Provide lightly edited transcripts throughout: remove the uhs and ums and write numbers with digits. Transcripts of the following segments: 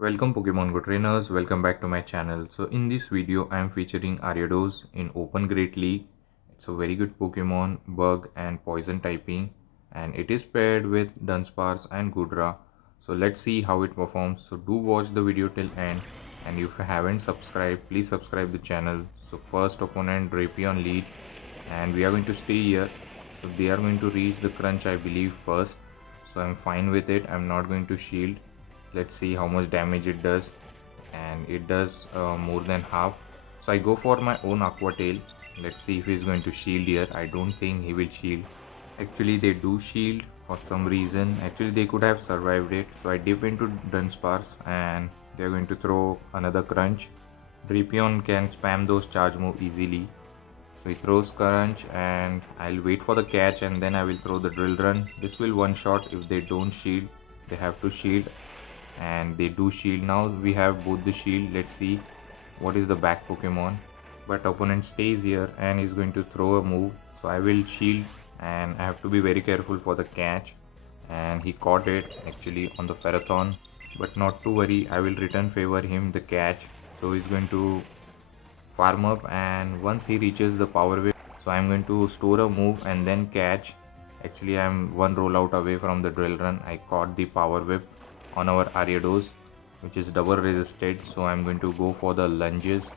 Welcome Pokemon Go trainers, welcome back to my channel. So in this video I am featuring Ariados in Open Great League. It's a very good Pokemon, bug and poison typing, and it is paired with Dunsparce and Goodra. So let's see how it performs. So do watch the video till end, and if you haven't subscribed, please subscribe the channel. So first opponent Drapion lead, and we are going to stay here. So they are going to reach the crunch I believe first. So I'm fine with it. I'm not going to shield. Let's see how much damage it does, and it does more than half. So I go for my own Aqua Tail. Let's see if he's going to shield here. I don't think he will shield. Actually they do shield for some reason. Actually they could have survived it. So I dip into Dunsparce and they're going to throw another crunch. Drapion can spam those charge move easily. So he throws crunch and I'll wait for the catch, and then I will throw the drill run. This will one shot if they don't shield. They have to shield, and they do shield. Now we have both the shield. Let's see what is the back Pokemon. But opponent stays here and is going to throw a move. So I will shield and I have to be very careful for the catch. And he caught it actually on the Ferrothorn. But not to worry, I will return favor him the catch. So he's going to farm up, and once he reaches the power wave, so I'm going to store a move and then catch. Actually I'm one rollout away from the drill run. I caught the power whip on our Ariados, which is double resisted, so I'm going to go for the lunges,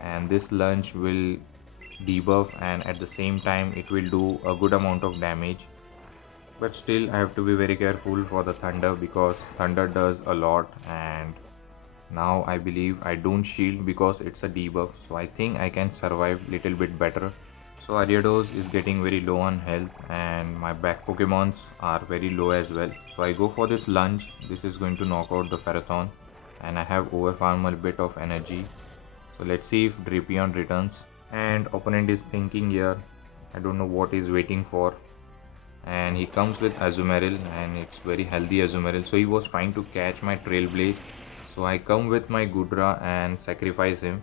and this lunge will debuff and at the same time it will do a good amount of damage. But still I have to be very careful for the thunder because thunder does a lot. And now I believe I don't shield because it's a debuff, so I think I can survive little bit better. So Ariados is getting very low on health and my back Pokemons are very low as well. So I go for this lunge. This is going to knock out the Ferrothorn, and I have overfarm a bit of energy. So let's see if Drapion returns. And opponent is thinking here. I don't know what he's waiting for. And he comes with Azumarill, and it's very healthy Azumarill. So he was trying to catch my Trailblaze. So I come with my Goodra and sacrifice him.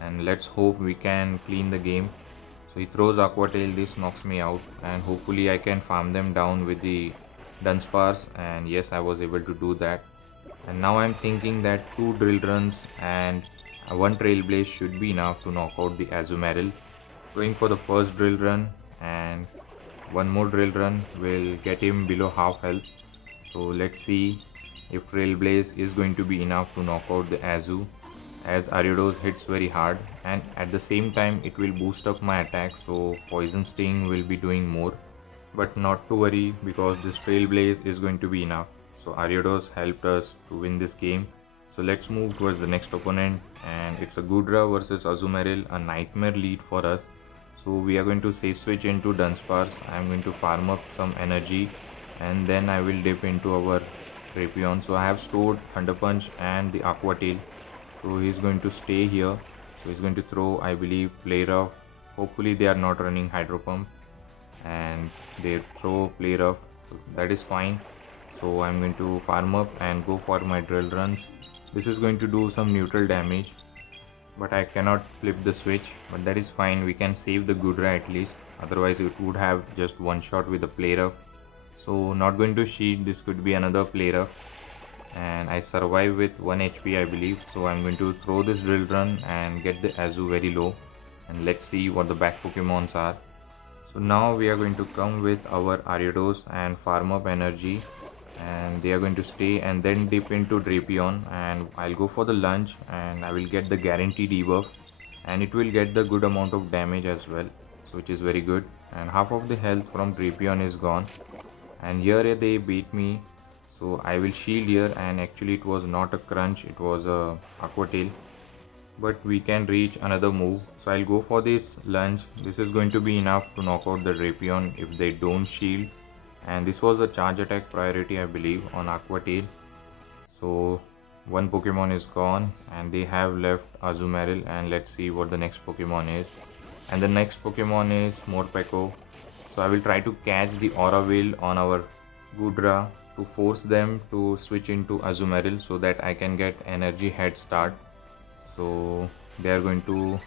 And let's hope we can clean the game. So he throws Aqua Tail, this knocks me out, and hopefully I can farm them down with the Dunsparce, and yes, I was able to do that. And now I'm thinking that 2 drill runs and 1 Trailblaze should be enough to knock out the Azumarill. Going for the first drill run, and 1 more drill run will get him below half health. So let's see if Trailblaze is going to be enough to knock out the Azu, as Ariados hits very hard, and at the same time it will boost up my attack, so Poison Sting will be doing more. But not to worry because this Trailblaze is going to be enough. So Ariados helped us to win this game. So let's move towards the next opponent, and it's a Goodra versus Azumarill, a nightmare lead for us. So we are going to safe switch into Dunsparce. I am going to farm up some energy and then I will dip into our Drapion. So I have stored Thunder Punch and the Aqua Tail. So he's going to stay here. So he's going to throw, I believe, Play Rough. Hopefully they are not running Hydro Pump, and they throw Play Rough. So that is fine. So I'm going to farm up and go for my drill runs. This is going to do some neutral damage, but I cannot flip the switch. But that is fine. We can save the Goodra at least. Otherwise it would have just one shot with the Play Rough. So not going to shield. This could be another Play Rough, and I survive with 1 HP I believe. So I'm going to throw this drill run and get the Azu very low, and let's see what the back Pokemons are. So now we are going to come with our Ariados and farm up energy, and they are going to stay and then dip into Drapion, and I'll go for the lunge and I will get the guaranteed debuff, and it will get the good amount of damage as well, so which is very good. And half of the health from Drapion is gone, and here they beat me. So I will shield here, and actually it was not a crunch, it was a Aqua Tail, but we can reach another move. So I'll go for this lunge. This is going to be enough to knock out the Drapion if they don't shield, and this was a charge attack priority I believe on Aqua Tail. So one Pokemon is gone and they have left Azumarill, and let's see what the next Pokemon is. And the next Pokemon is Morpeko. So I will try to catch the Aura Wheel on our Goodra to force them to switch into Azumarill so that I can get energy head start. So they are going to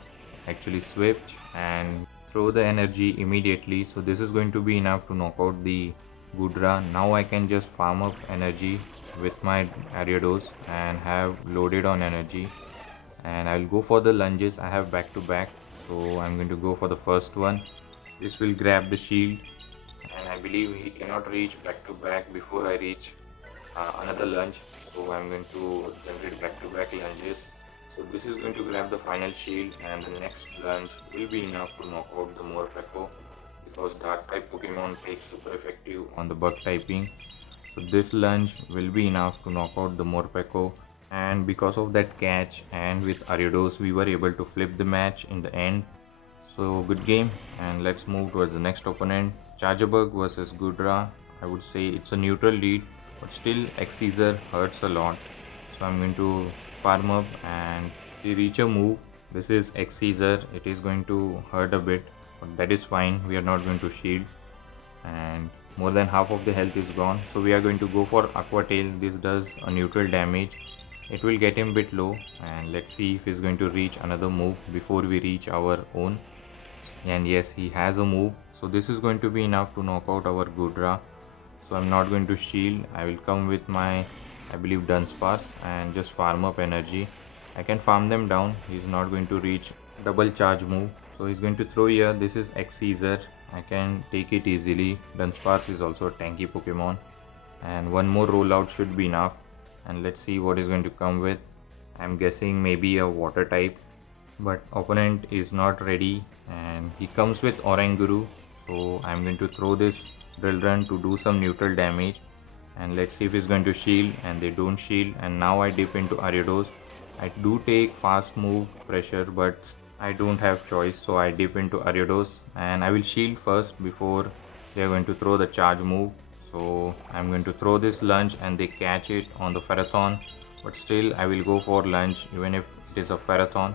actually switch and throw the energy immediately. So this is going to be enough to knock out the Gudra. Now I can just farm up energy with my Ariados and have loaded on energy. And I'll go for the lunges. I have back to back, so I'm going to go for the first one. This will grab the shield, and I believe he cannot reach back to back before I reach another lunge. So I'm going to generate back to back lunges. So this is going to grab the final shield, and the next lunge will be enough to knock out the Morpeko, because dark type Pokemon takes super effective on the bug typing. So this lunge will be enough to knock out the Morpeko, and because of that catch and with Ariados we were able to flip the match in the end. So good game, and let's move towards the next opponent. Charjabug versus Gudra. I would say it's a neutral lead, but still X-Caesar hurts a lot. So I'm going to farm up and reach a move. This is X-Caesar. It is going to hurt a bit, but that is fine. We are not going to shield, and more than half of the health is gone. So we are going to go for Aqua Tail. This does a neutral damage. It will get him a bit low, and let's see if he's going to reach another move before we reach our own. And yes, he has a move, so this is going to be enough to knock out our Gudra. So I'm not going to shield. I will come with my, I believe, Dunsparce and just farm up energy. I can farm them down. He's not going to reach double charge move, so he's going to throw here. This is X-Caesar. I can take it easily. Dunsparce is also a tanky Pokemon, and one more rollout should be enough. And let's see what is going to come with. I'm guessing maybe a water type, but opponent is not ready, and he comes with Oranguru. So I'm going to throw this Drill Run to do some neutral damage, and let's see if he's going to shield, and they don't shield. And now I dip into Ariados. I do take fast move pressure, but I don't have choice, so I dip into Ariados, and I will shield first before they're going to throw the charge move. So I'm going to throw this lunge, and they catch it on the Ferrothorn, but still I will go for lunge even if it is a Ferrothorn,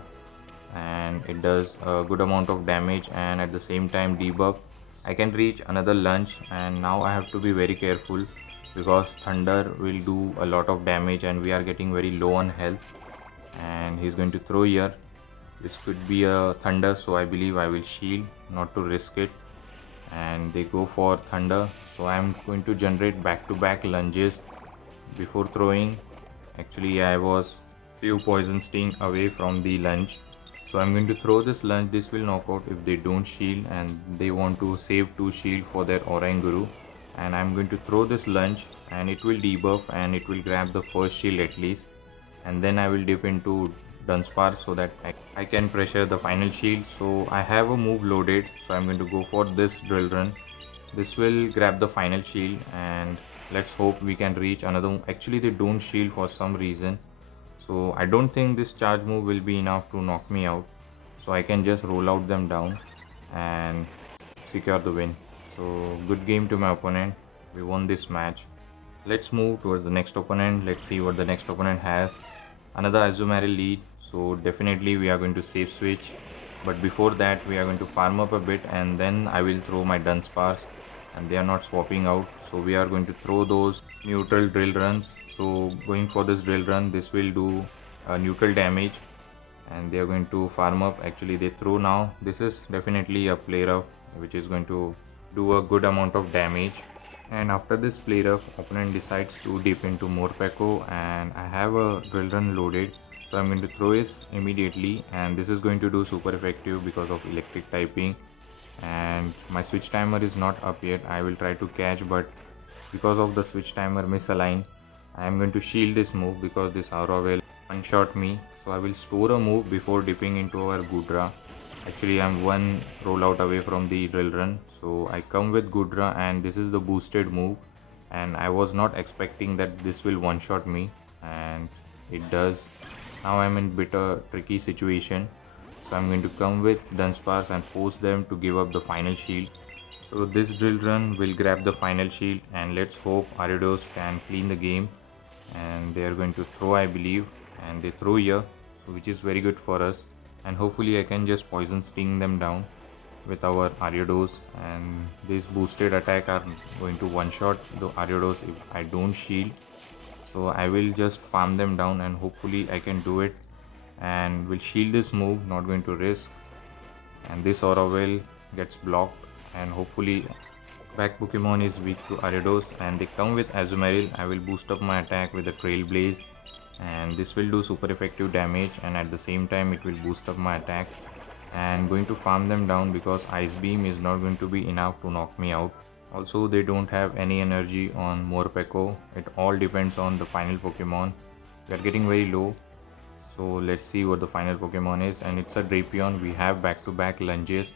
and it does a good amount of damage and at the same time debuff. I can reach another lunge, and now I have to be very careful because Thunder will do a lot of damage and we are getting very low on health. And he's going to throw here. This could be a Thunder, so I believe I will shield not to risk it. And they go for Thunder, so I'm going to generate back-to-back lunges before throwing. Actually, I was few poison sting away from the lunge, so I'm going to throw this lunge. This will knock out if they don't shield, and they want to save 2 shield for their Oranguru. And I'm going to throw this lunge, and it will debuff and it will grab the first shield at least, and then I will dip into Dunsparce so that I can pressure the final shield. So I have a move loaded, so I'm going to go for this Drill Run. This will grab the final shield, and let's hope we can reach another. Actually, they don't shield for some reason, so I don't think this charge move will be enough to knock me out. So I can just roll out them down and secure the win. So good game to my opponent. We won this match. Let's move towards the next opponent. Let's see what the next opponent has. Another Azumarill lead, so definitely we are going to save switch. But before that, we are going to farm up a bit, and then I will throw my Dunsparce, and they are not swapping out. So we are going to throw those neutral Drill Runs. So going for this Drill Run, this will do neutral damage, and they are going to farm up. Actually, they throw now. This is definitely a play rough, which is going to do a good amount of damage. And after this play rough, opponent decides to dip into Morpeko, and I have a Drill Run loaded, so I'm going to throw this immediately, and this is going to do super effective because of electric typing. And my switch timer is not up yet. I will try to catch, but because of the switch timer misaligned, I am going to shield this move because this aura will one-shot me. So I will store a move before dipping into our Gudra. Actually, I'm one rollout away from the Drill Run, so I come with Gudra, and this is the boosted move, and I was not expecting that this will one-shot me, and it does. Now I'm in a bit of tricky situation, so I'm going to come with Dunsparce and force them to give up the final shield. So this Drill Run will grab the final shield, and let's hope Ariados can clean the game. And they are going to throw, I believe, and they throw here, so which is very good for us. And hopefully I can just poison sting them down with our Ariados, and this boosted attack are going to one shot the Ariados if I don't shield. So I will just farm them down, and hopefully I can do it, and will shield this move, not going to risk. And this Aura gets blocked, and hopefully Back Pokemon is weak to Ariados and they come with Azumarill. I will boost up my attack with the Trailblaze and this will do super effective damage, and at the same time it will boost up my attack. And going to farm them down because Ice Beam is not going to be enough to knock me out. Also, they don't have any energy on Morpeko. It all depends on the final Pokemon. We are getting very low. So let's see what the final Pokemon is, and it's a Drapion. We have back-to-back lunges.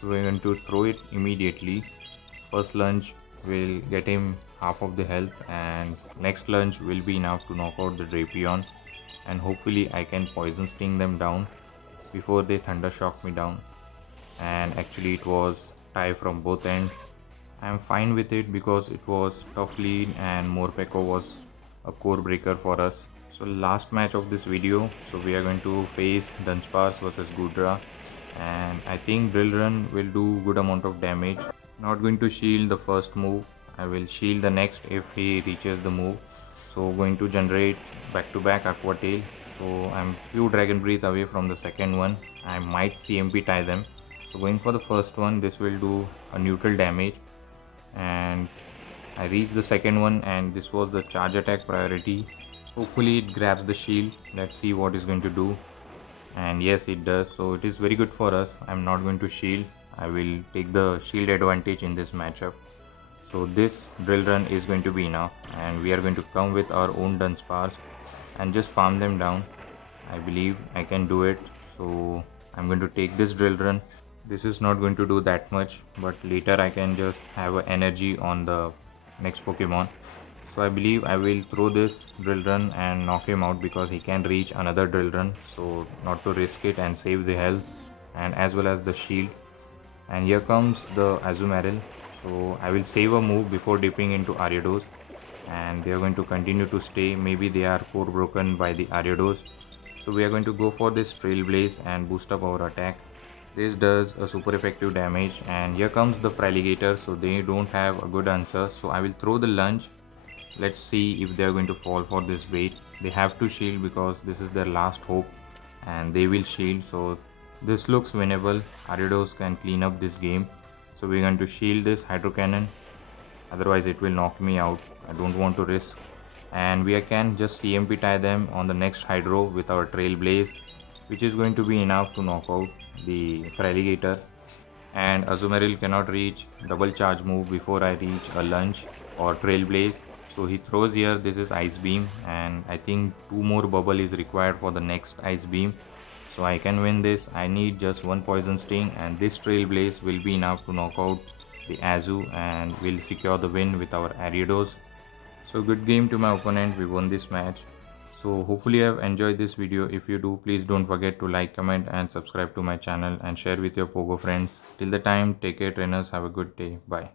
So we're going to throw it immediately. First lunge will get him half of the health, and next lunge will be enough to knock out the Drapion. And hopefully I can Poison Sting them down before they Thunder Shock me down. And actually it was tie from both ends. I'm fine with it because it was tough lead and Morpeko was a core breaker for us. So last match of this video, so we are going to face Dunsparce versus Goodra, and I think Drill Run will do good amount of damage. Not going to shield the first move, I will shield the next if he reaches the move. So going to generate back to back Aqua Tail. So I'm few Dragon Breath away from the second one. I might CMP tie them. So going for the first one, this will do a neutral damage, and I reached the second one and this was the charge attack priority. Hopefully it grabs the shield. Let's see what it's going to do. And yes, it does. So it is very good for us. I'm not going to shield. I will take the shield advantage in this matchup. So this drill run is going to be enough, and we are going to come with our own Dunsparce and just farm them down. I believe I can do it. So I'm going to take this drill run. This is not going to do that much, but later I can just have a energy on the next Pokemon. So I believe I will throw this drill run and knock him out because he can reach another drill run. So not to risk it and save the health and as well as the shield. And here comes the Azumarill. So I will save a move before dipping into Ariados, and they are going to continue to stay. Maybe they are core broken by the Ariados. So we are going to go for this Trailblaze and boost up our attack. This does a super effective damage, and here comes the Fraligator. So they don't have a good answer. So I will throw the lunge. Let's see if they are going to fall for this bait. They have to shield because this is their last hope, and they will shield. So this looks winnable. Ariados can clean up this game. So we're going to shield this Hydro Cannon. Otherwise it will knock me out. I don't want to risk. And we can just CMP tie them on the next Hydro with our Trailblaze, which is going to be enough to knock out the Fraligator. And Azumarill cannot reach double charge move before I reach a lunge or Trailblaze. So he throws here. This is Ice Beam, and I think 2 more bubble is required for the next Ice Beam. So I can win this. I need just 1 Poison Sting, and this Trailblaze will be enough to knock out the Azu, and we'll secure the win with our Ariados. So good game to my opponent. We won this match. So hopefully you have enjoyed this video. If you do, please don't forget to like, comment and subscribe to my channel and share with your Pogo friends. Till the time, take care trainers. Have a good day. Bye.